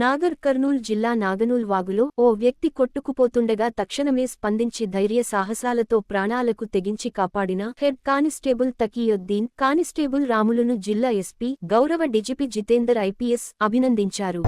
నాగర్ కర్నూల్ జిల్లా నాగనూల్ వాగులో ఓ వ్యక్తి కొట్టుకుపోతుండగా తక్షణమే స్పందించి ధైర్య సాహసాలతో ప్రాణాలకు తెగించి కాపాడిన హెడ్ కానిస్టేబుల్ తకీయుద్దీన్, కానిస్టేబుల్ రాములును జిల్లా ఎస్పీ, గౌరవ డీజీపీ జితేందర్ ఐపీఎస్ అభినందించారు.